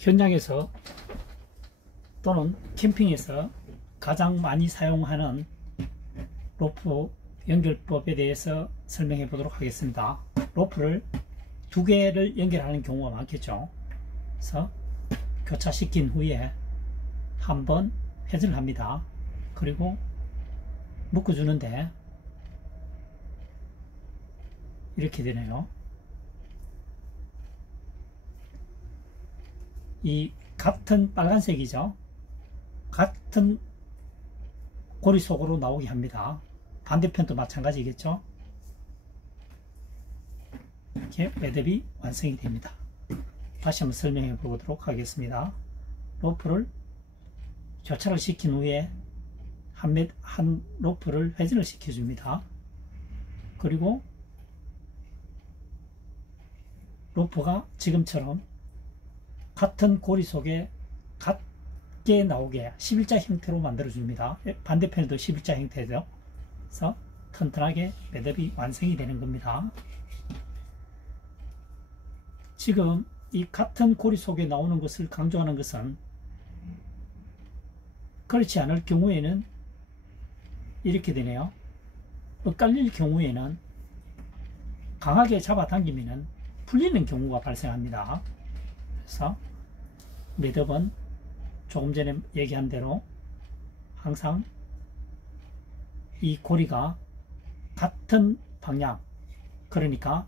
현장에서 또는 캠핑에서 가장 많이 사용하는 로프 연결법에 대해서 설명해 보도록 하겠습니다. 로프를 두 개를 연결하는 경우가 많겠죠. 그래서 교차시킨 후에 한번 회전을 합니다. 그리고 묶어주는데 이렇게 되네요. 이 같은 빨간색이죠. 같은 고리 속으로 나오게 합니다. 반대편도 마찬가지겠죠. 이렇게 매듭이 완성이 됩니다. 다시 한번 설명해 보도록 하겠습니다. 로프를 교차를 시킨 후에 한 로프를 회전을 시켜줍니다. 그리고 로프가 지금처럼 같은 고리 속에 같게 나오게 11자 형태로 만들어줍니다. 반대편도 11자 형태죠. 그래서 튼튼하게 매듭이 완성이 되는 겁니다. 지금 이 같은 고리 속에 나오는 것을 강조하는 것은 그렇지 않을 경우에는 이렇게 되네요. 엇갈릴 경우에는 강하게 잡아당기면 풀리는 경우가 발생합니다. 그래서 매듭은 조금 전에 얘기한 대로 항상 이 고리가 같은 방향, 그러니까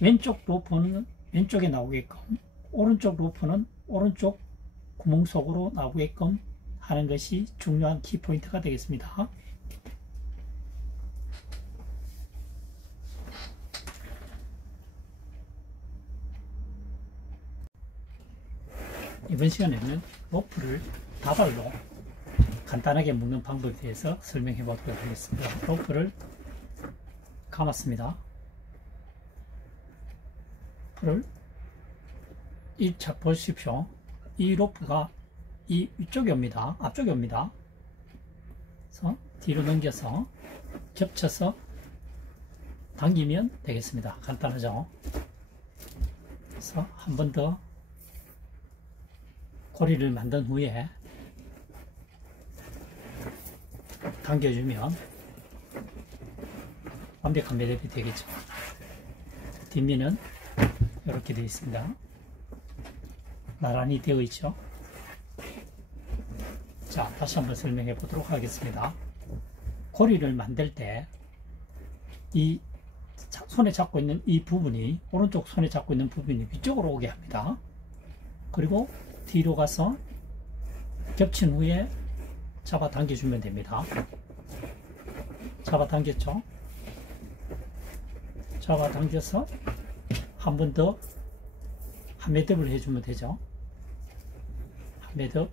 왼쪽 로프는 왼쪽에 나오게끔, 오른쪽 로프는 오른쪽 구멍 속으로 나오게끔 하는 것이 중요한 키포인트가 되겠습니다. 이번 시간에는 로프를 다발로 간단하게 묶는 방법에 대해서 설명해 보도록 하겠습니다. 로프를 감았습니다. 자 보십시오. 이 로프가 이쪽에 옵니다. 앞쪽에 옵니다. 그래서 뒤로 넘겨서 겹쳐서 당기면 되겠습니다. 간단하죠? 그래서 한 번 더 고리를 만든 후에 당겨주면 완벽한 매듭이 되겠죠. 뒷면은 이렇게 되어 있습니다. 나란히 되어 있죠. 자, 다시 한번 설명해 보도록 하겠습니다. 고리를 만들 때 이 손에 잡고 있는 이 부분이, 오른쪽 손에 잡고 있는 부분이 위쪽으로 오게 합니다. 그리고 뒤로 가서 겹친 후에 잡아 당겨주면 됩니다. 잡아 당겼죠? 잡아 당겨서 한 번 더 한 매듭을 해주면 되죠. 한 매듭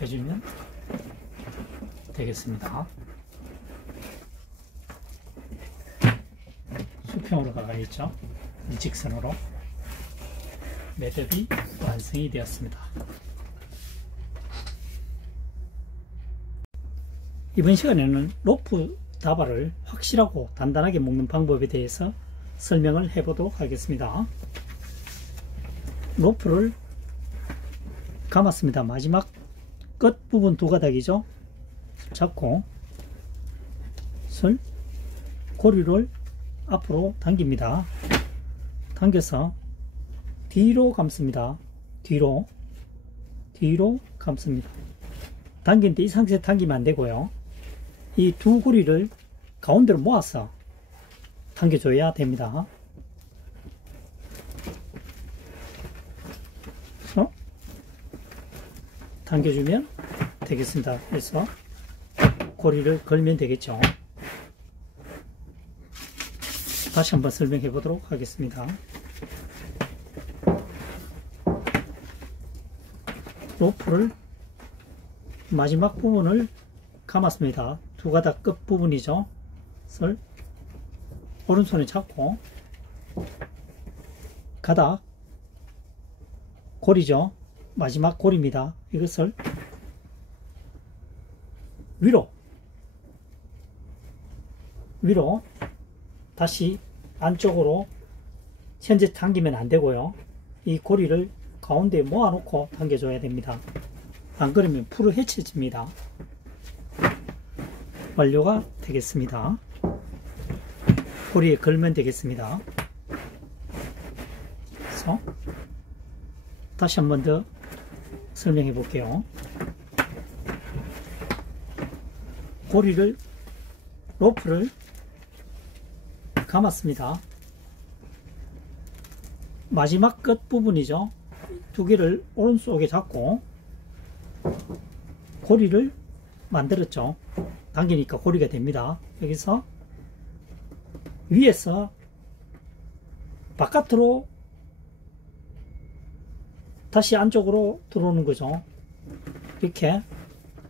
해주면 되겠습니다. 수평으로 가가 있죠. 일직선으로 매듭이 완성이 되었습니다. 이번 시간에는 로프 다발을 확실하고 단단하게 묶는 방법에 대해서 설명을 해보도록 하겠습니다. 로프를 감았습니다. 마지막 끝부분 두 가닥이죠. 잡고 고리를 앞으로 당깁니다. 당겨서 뒤로 감습니다. 뒤로 감습니다. 당길 때 이 상태에서 당기면 안 되고요. 이 두 고리를 가운데로 모아서 당겨줘야 됩니다. 그래서 당겨주면 되겠습니다. 그래서 고리를 걸면 되겠죠. 다시 한번 설명해 보도록 하겠습니다. 로프를 마지막 부분을 감았습니다. 두 가닥 끝 부분이죠. 그래서 오른손에 잡고 가닥 고리죠. 마지막 고리입니다. 이것을 위로 다시 안쪽으로 현재 당기면 안 되고요. 이 고리를 가운데 모아놓고 당겨줘야 됩니다. 안 그러면 풀어 헤쳐집니다. 완료가 되겠습니다. 고리에 걸면 되겠습니다. 그래서 다시 한 번 더 설명해 볼게요. 고리를, 로프를 감았습니다. 마지막 끝 부분이죠. 두 개를 오른쪽에 잡고 고리를 만들었죠. 당기니까 고리가 됩니다. 여기서 위에서 바깥으로 다시 안쪽으로 들어오는 거죠. 이렇게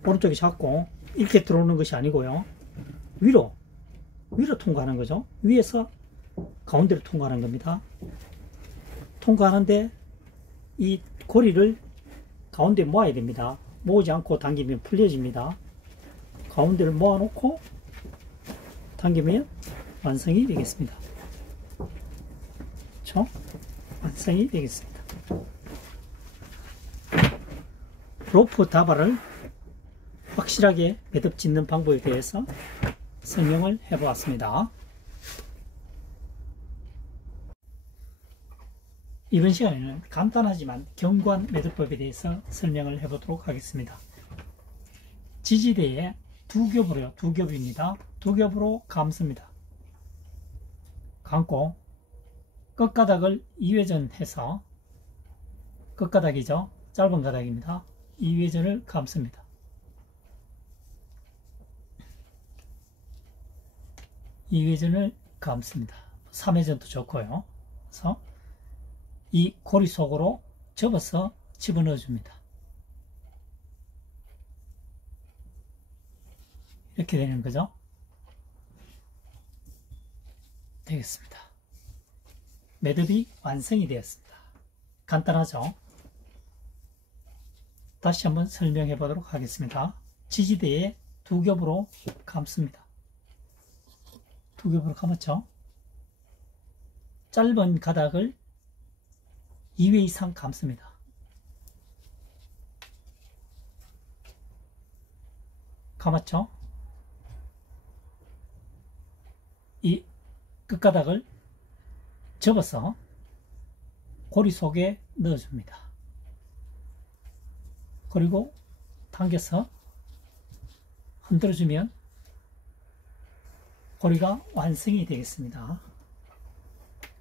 오른쪽에 잡고 이렇게 들어오는 것이 아니고요. 위로 통과하는 거죠. 위에서 가운데로 통과하는 겁니다. 통과하는데 이 고리를 가운데 모아야 됩니다. 모으지 않고 당기면 풀려집니다. 가운데를 모아놓고 당기면 완성이 되겠습니다. 그렇죠? 완성이 되겠습니다. 로프 다발을 확실하게 매듭 짓는 방법에 대해서 설명을 해보았습니다. 이번 시간에는 간단하지만 견고한 매듭법에 대해서 설명을 해보도록 하겠습니다. 지지대에 두 겹으로요. 두 겹입니다. 두 겹으로 감습니다. 감고 끝가닥을 2회전 해서, 끝가닥이죠. 짧은 가닥입니다. 2회전을 감습니다. 이 회전을 감습니다. 3회전도 좋고요. 그래서 이 고리 속으로 접어서 집어넣어 줍니다. 이렇게 되는 거죠. 되겠습니다. 매듭이 완성이 되었습니다. 간단하죠? 다시 한번 설명해 보도록 하겠습니다. 지지대에 두 겹으로 감습니다. 두 겹으로 감았죠? 짧은 가닥을 2회 이상 감습니다. 감았죠? 이 끝가닥을 접어서 고리 속에 넣어줍니다. 그리고 당겨서 흔들어주면 고리가 완성이 되겠습니다.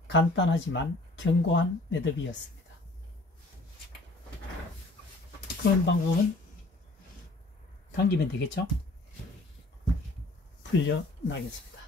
간단하지만 견고한 매듭이었습니다. 그런 방법은 당기면 되겠죠? 풀려 나겠습니다.